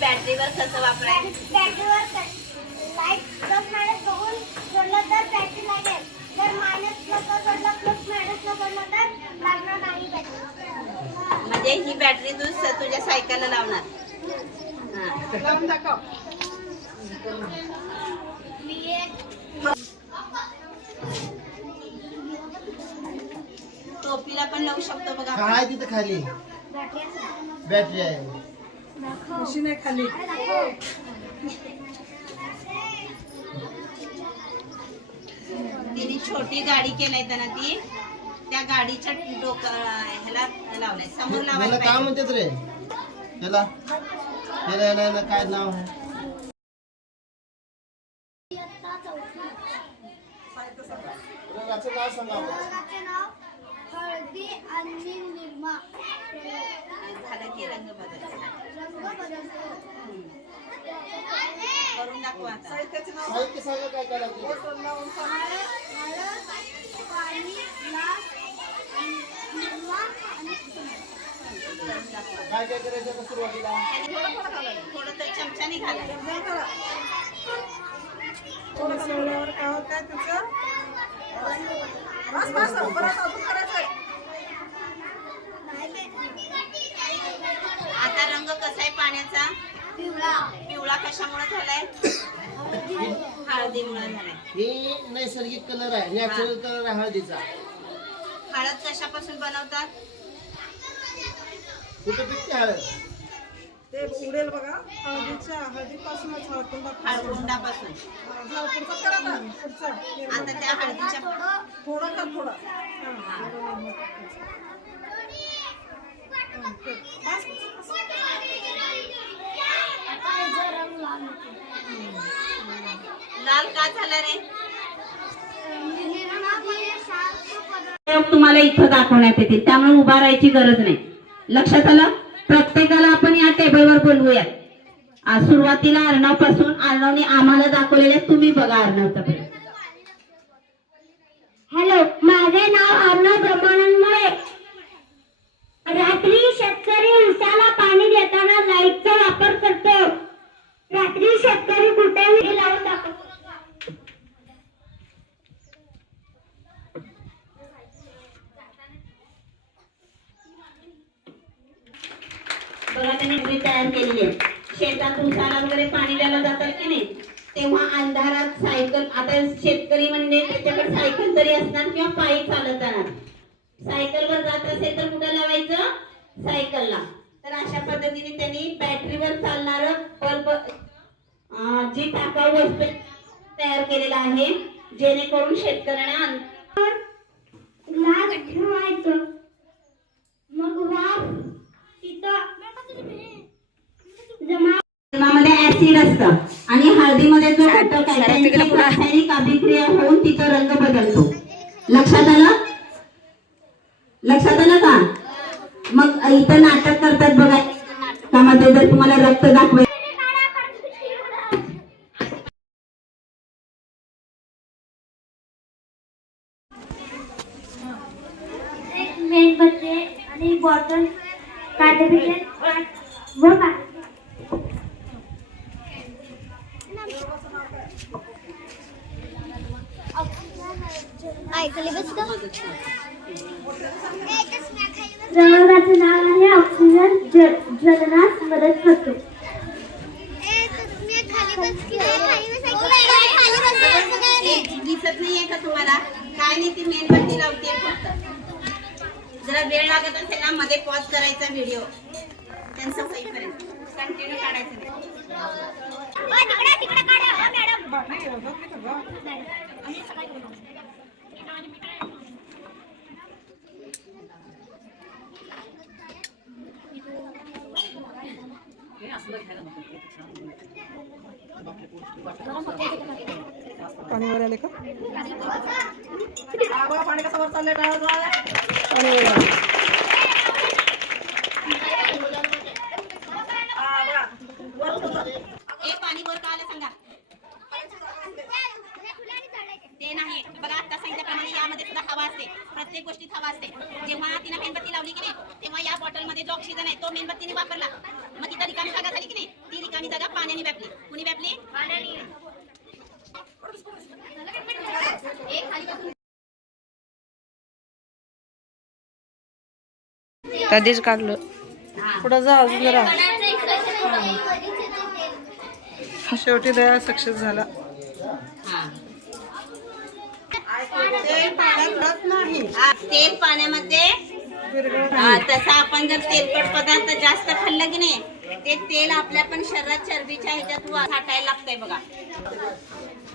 बॅटरीवर कसं वापरायचं? बॅटरीवर लाईट प्लस मायनस बघून जोडलं तर बॅटरी लागेल. जर मायनस प्लस जोडलं प्लस मायनस जोडलं तर लागणार नाही बॅटरी. म्हणजे ही बॅटरी तू तुझ्या सायकलला लावणार? लावून दाखव. टोपीला पण लावू शकतो बघा. काय तिथं खाली बॅटरी आहे. मशीन आहे खाली. तिने छोटी गाडी केलाय त्यांना ती त्या गाडीच्या ह्याला लावलंय समोर लावायला काय म्हणतात रे त्याला? त्याला काय नाव आहे? नाव सांगा. हळदी आणि निरमा. झालं की रंग बदल करून दाखवा आता. साहित्याचे नाव साहित्य सांगा काय काय लागतं. हळद, पाणी, ग्लास, निरमा आणि काय काय करायचं आता सुरुवातीला? थोडं तर चमच्याने घाला. थोडं सोडल्यावर काय होत आहे त्याचं? बस बस परत अजून करायचंय. आता रंग कसा आहे पाण्याचा? पिवळा. पिवळा कशामुळे झालाय? हळदीमुळे झालाय. हे नैसर्गिक कलर आहे, नॅचरल कलर आहे हळदीचा. हळद कशापासून बनवतात? कुठं पिकते हळद? ते उडेल बघा. हळदीपासूनच हळकुंडापासून. पुढचं करा आता. पुढचं आता त्या हळदीच्या थोडं कर थोडं. लाल का झाला रे? तुम्हाला इथं दाखवण्यात येतील, त्यामुळे उभा राहायची गरज नाही. लक्षात आलं? प्रत्येकाला आपण या टेबलवर बोलवूया. सुरुवातीला अर्णव पासून, अर्णवने आम्हाला दाखवलेल्या, तुम्ही बघा अर्णवचा प्रयोग. हॅलो, माझे नाव अर्णव ब्रह्मानंद मुळे. रात्री शेतकरी उसाला पाणी देताना लाईटचा वापर करतो. रात्री शेतकरी कुठेही लावून दाखवतो. बघा त्यांनी तयार केलेली आहे. शेतात उसाला वगैरे पाणी द्यायला जातात की नाही, तेव्हा अंधारात सायकल, आता शेतकरी म्हणजे त्याच्याकडे सायकल तरी असणार किंवा पायी चालत जाणार. सायकलवर जात असेल तर कुठं लावायचं? सायकलला. तर अशा पद्धतीने त्यांनी बॅटरीवर चालणार बल्ब, जी टाकाऊ वस्तू तयार केलेला आहे, जेणेकरून शेतकऱ्यांना ग्लास ठेवायचं. मग वाफ तिथं जमा. मध्ये ऍसिड असतं आणि हळदीमध्ये जो घटक आहे त्यांची रासायनिक अभिक्रिया होऊन तिथं रंग बदलतो. लक्षात आलं? लक्षात आलं का? मग इथं नाटक करतात बघा. नाटकामध्ये जर तुम्हाला रक्त दाखवायचं एक मेणबत्ती आणि बॉटल काढले व ऐकले बस का? प्रयोगाचं नाव आहे ऑक्सिजन ज्वलनास मदत करतो. दिसत नाहीये का तुम्हाला? काय नाही, ती मेणबत्ती लावते फक्त. जरा वेळ लागत असेल ना, मध्ये पॉज करायचा व्हिडिओ, त्यांचं सहीपर्यंत कंटिन्यू काढायचं नाही. पाणी वर आले का? पाणी कसं वर चाललंय? पाणी पाणी वर का आलं सांगा? ते नाही बघा, आता सांगितल्याप्रमाणे यामध्ये सुद्धा हवा असते, प्रत्येक गोष्टीत हवा असते. जेव्हा तिने मेणबत्ती लावली की नाही तेव्हा या बॉटलमध्ये जो ऑक्सिजन आहे तो मेणबत्तीने वापरला, मग तिथं रिकामी जागा झाली की नाही, ती रिकामी जागा पाण्याने व्यापली. कुणी व्यापली? कधीच काढलं. पुढं जा अजून जरा. शेवटी दया सक्सेस झाला. तेल पाण्यात घालत नाही. तेल पाण्यामध्ये तसं आपण जर तेलकट पदार्थ जास्त खाल्लं की नाही ते तेल आपल्या पण शरीरात चरबीच्या ह्याच्यात साठायला लागतंय बघा.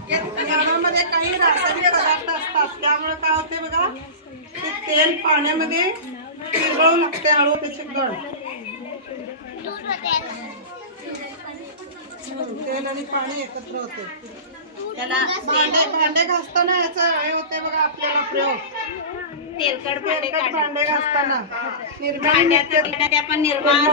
यामध्ये काही रासायनिक पदार्थ असतात त्यामुळे काय होते बघा, ते तेल पाण्यामध्ये विरघळू लागते हळू त्याचे गळ. तेल आणि पाणी एकत्र होते. त्याला भांडे घासताना याचा हे होते बघा आपल्याला प्रयोग. तेलकट भांडे भांडे घासताना भांड्याचं आपण निर्माण